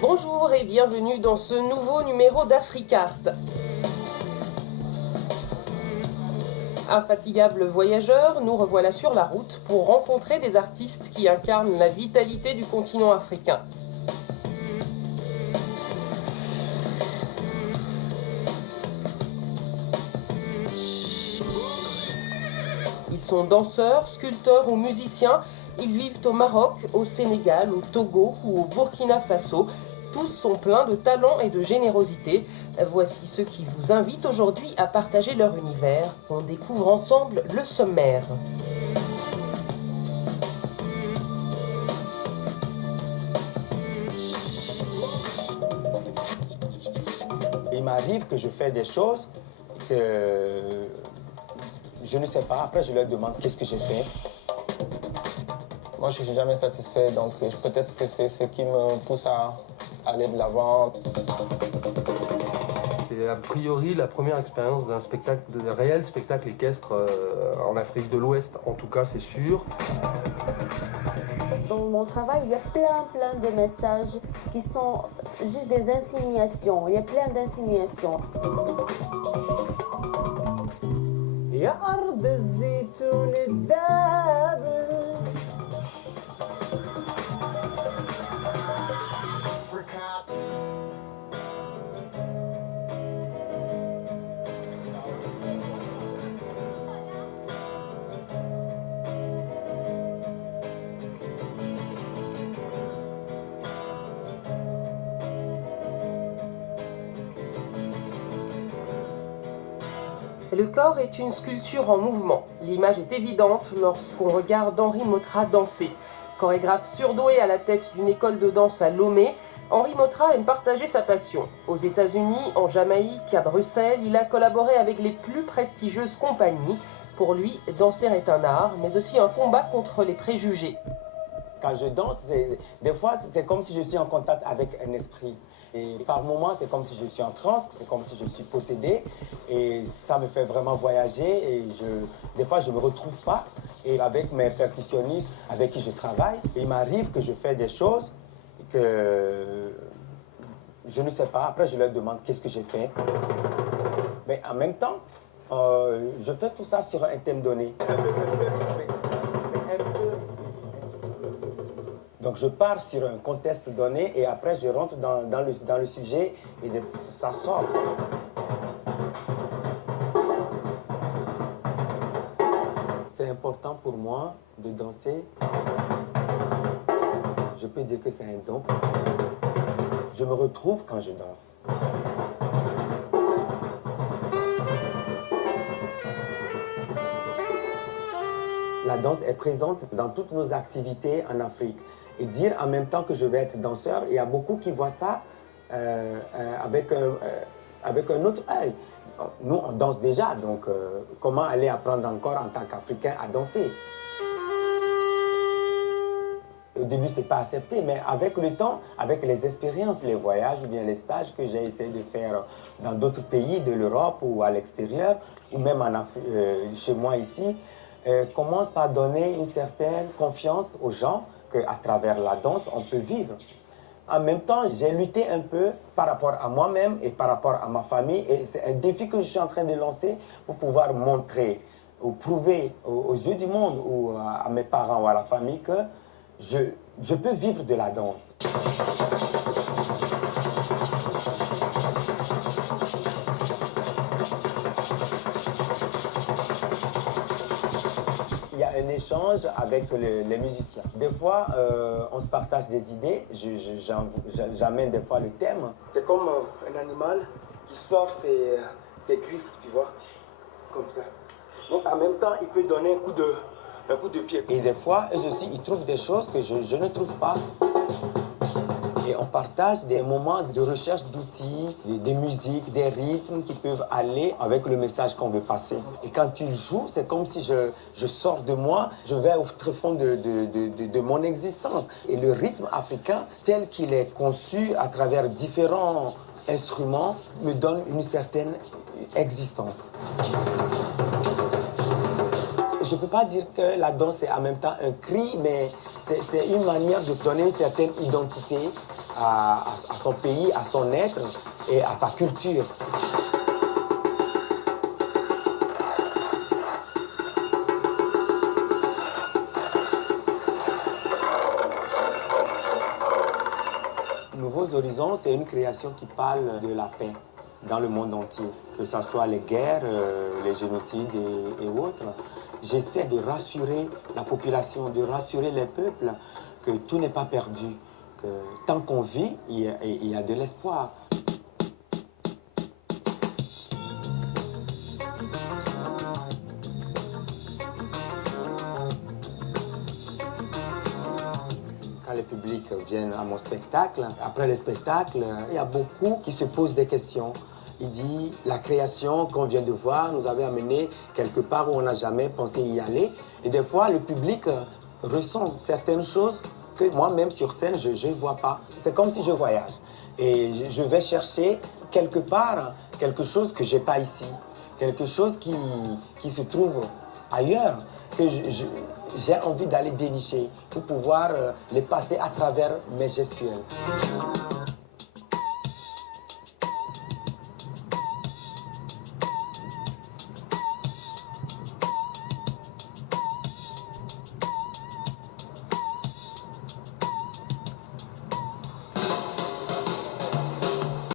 Bonjour et bienvenue dans ce nouveau numéro d'Africart. Infatigables voyageurs, nous revoilà sur la route pour rencontrer des artistes qui incarnent la vitalité du continent africain. Ils sont danseurs, sculpteurs ou musiciens. Ils vivent au Maroc, au Sénégal, au Togo ou au Burkina Faso. Tous sont pleins de talent et de générosité. Voici ceux qui vous invitent aujourd'hui à partager leur univers. On découvre ensemble le sommaire. Il m'arrive que je fais des choses que je ne sais pas. Après, je leur demande qu'est-ce que j'ai fait. Moi, je ne suis jamais satisfait, donc peut-être que c'est ce qui me pousse à aller de l'avant. C'est a priori la première expérience d'un spectacle, de réel spectacle équestre en Afrique de l'Ouest, en tout cas c'est sûr. Dans mon travail, il y a plein de messages qui sont juste des insinuations. Il y a plein d'insinuations. Le corps est une sculpture en mouvement. L'image est évidente lorsqu'on regarde Henri Mottra danser. Chorégraphe surdoué à la tête d'une école de danse à Lomé, Henri Mottra aime partager sa passion. Aux États-Unis, en Jamaïque, à Bruxelles, il a collaboré avec les plus prestigieuses compagnies. Pour lui, danser est un art, mais aussi un combat contre les préjugés. Quand je danse, des fois, c'est comme si je suis en contact avec un esprit. Et par moments, c'est comme si je suis en transe, c'est comme si je suis possédé. Et ça me fait vraiment voyager. Et des fois, je ne me retrouve pas. Et avec mes percussionnistes avec qui je travaille, il m'arrive que je fais des choses que je ne sais pas. Après, je leur demande qu'est-ce que j'ai fait. Mais en même temps, je fais tout ça sur un thème donné. Donc je pars sur un contexte donné et après je rentre dans le sujet et ça sort. C'est important pour moi de danser. Je peux dire que c'est un don. Je me retrouve quand je danse. La danse est présente dans toutes nos activités en Afrique. Et dire en même temps que je vais être danseur, il y a beaucoup qui voient ça avec un autre œil. Nous, on danse déjà, donc comment aller apprendre encore en tant qu'Africain à danser? Au début, ce n'est pas accepté, mais avec le temps, avec les expériences, les voyages ou bien les stages que j'ai essayé de faire dans d'autres pays de l'Europe ou à l'extérieur, ou même chez moi ici, commence par donner une certaine confiance aux gens qu'à travers la danse, on peut vivre. En même temps, j'ai lutté un peu par rapport à moi-même et par rapport à ma famille. Et c'est un défi que je suis en train de lancer pour pouvoir montrer ou prouver aux yeux du monde ou à mes parents ou à la famille que je peux vivre de la danse. Il y a un échange avec les musiciens. Des fois, on se partage des idées. J'amène des fois le thème. C'est comme un animal qui sort ses griffes, tu vois, comme ça. Donc en même temps, il peut donner un coup de pied. Et des fois, eux aussi, ils trouvent des choses que je ne trouve pas. Et et on partage des moments de recherche d'outils, des musiques, des rythmes qui peuvent aller avec le message qu'on veut passer. Et quand tu joues, c'est comme si je sors de moi, je vais au tréfonds de mon existence. Et le rythme africain, tel qu'il est conçu à travers différents instruments, me donne une certaine existence. Je ne peux pas dire que la danse est en même temps un cri, mais c'est une manière de donner une certaine identité à son pays, à son être et à sa culture. Nouveaux Horizons, c'est une création qui parle de la paix dans le monde entier, que ce soit les guerres, les génocides et autres. J'essaie de rassurer la population, de rassurer les peuples que tout n'est pas perdu, que tant qu'on vit, il y a de l'espoir. Quand les publics viennent à mon spectacle, après le spectacle, il y a beaucoup qui se posent des questions. Il dit, la création qu'on vient de voir nous avait amené quelque part où on n'a jamais pensé y aller. Et des fois, le public ressent certaines choses que moi-même sur scène, je ne vois pas. C'est comme si je voyage. Et je vais chercher quelque part quelque chose que je n'ai pas ici. Quelque chose qui se trouve ailleurs, que j'ai envie d'aller dénicher pour pouvoir les passer à travers mes gestuels.